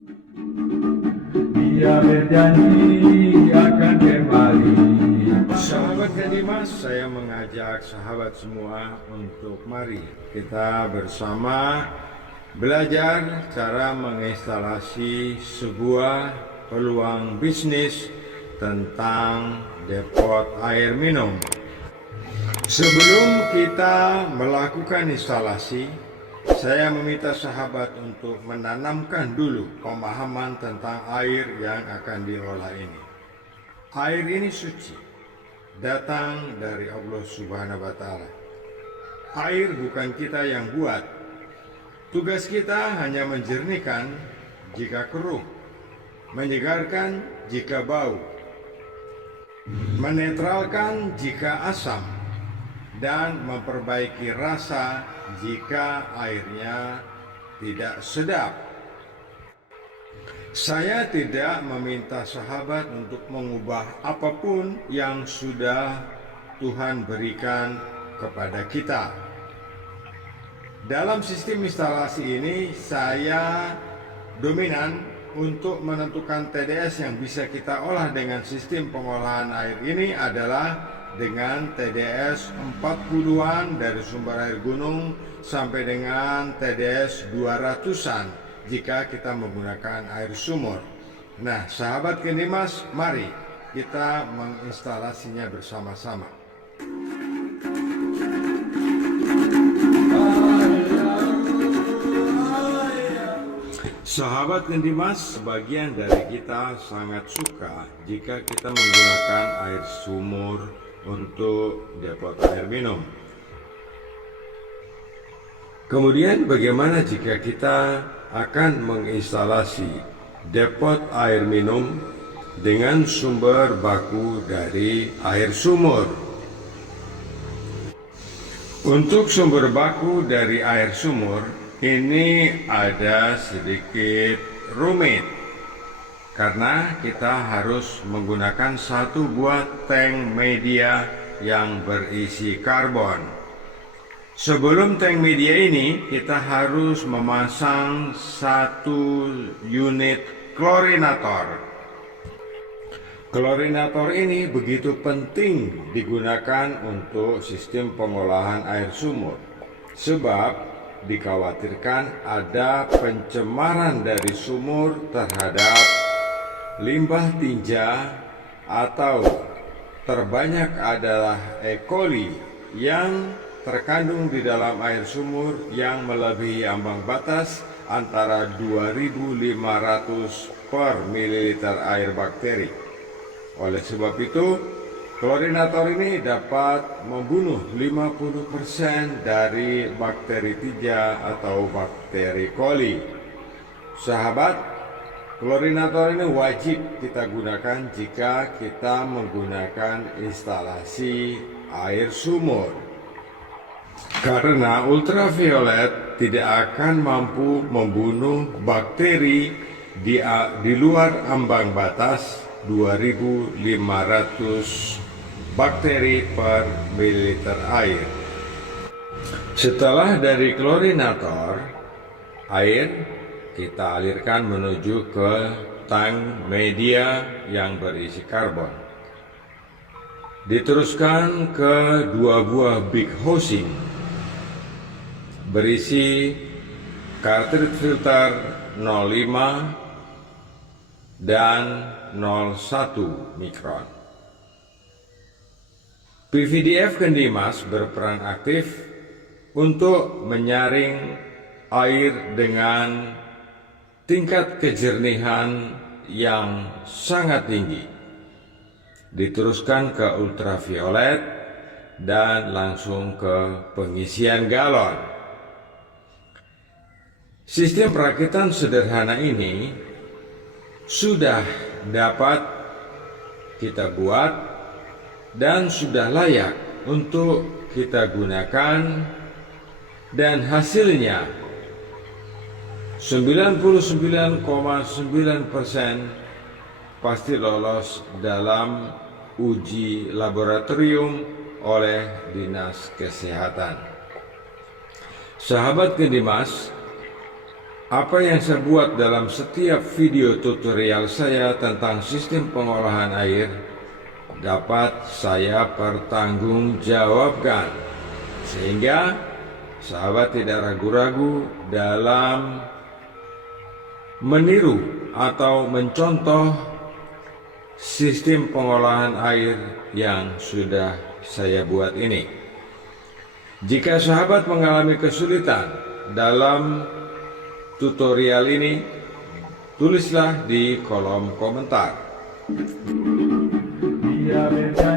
Dia berjanji akan kembali. Sahabat Kadimas, saya mengajak sahabat semua untuk mari kita bersama belajar cara menginstalasi sebuah peluang bisnis tentang depot air minum. Sebelum kita melakukan instalasi, saya meminta sahabat untuk menanamkan dulu pemahaman tentang air yang akan diolah ini. Air ini suci, datang dari Allah Subhanahu wa Ta'ala. Air bukan kita yang buat. Tugas kita hanya menjernihkan jika keruh, menyegarkan jika bau, menetralkan jika asam, dan memperbaiki rasa jika airnya tidak sedap. Saya tidak meminta sahabat untuk mengubah apapun yang sudah Tuhan berikan kepada kita. Dalam sistem instalasi ini, saya dominan untuk menentukan TDS yang bisa kita olah dengan sistem pengolahan air ini adalah dengan TDS 40-an dari sumber air gunung sampai dengan TDS 200-an jika kita menggunakan air sumur. Nah, sahabat Kadimas, mari kita menginstalasinya bersama-sama. Sahabat Kadimas, sebagian dari kita sangat suka jika kita menggunakan air sumur untuk depot air minum. Kemudian bagaimana jika kita akan menginstalasi depot air minum dengan sumber baku dari air sumur? Untuk sumber baku dari air sumur ini ada sedikit rumit karena kita harus menggunakan satu buah tank media yang berisi karbon. Sebelum tank media ini, kita harus memasang satu unit klorinator. Klorinator ini begitu penting digunakan untuk sistem pengolahan air sumur, sebab dikhawatirkan ada pencemaran dari sumur terhadap limbah tinja atau terbanyak adalah E. coli yang terkandung di dalam air sumur yang melebihi ambang batas antara 2.500 per mililiter air bakteri. Oleh sebab itu, klorinator ini dapat membunuh 50% dari bakteri tinja atau bakteri coli. Sahabat, klorinator ini wajib kita gunakan jika kita menggunakan instalasi air sumur. Karena ultraviolet tidak akan mampu membunuh bakteri di luar ambang batas 2.500 bakteri per mililiter air. Setelah dari klorinator, air kita alirkan menuju ke tank media yang berisi karbon. Diteruskan ke dua buah big housing berisi cartridge filter 05 dan 01 mikron. PVDF Kadimas berperan aktif untuk menyaring air dengan tingkat kejernihan yang sangat tinggi. Diteruskan ke ultraviolet dan langsung ke pengisian galon. Sistem perakitan sederhana ini sudah dapat kita buat dan sudah layak untuk kita gunakan, dan hasilnya 99,9% pasti lolos dalam uji laboratorium oleh Dinas Kesehatan. Sahabat Kadimas, Apa yang saya buat dalam setiap video tutorial saya tentang sistem pengolahan air dapat saya pertanggungjawabkan, sehingga sahabat tidak ragu-ragu dalam meniru atau mencontoh sistem pengolahan air yang sudah saya buat ini. Jika sahabat mengalami kesulitan dalam tutorial ini, tulislah di kolom komentar. Dia berjanji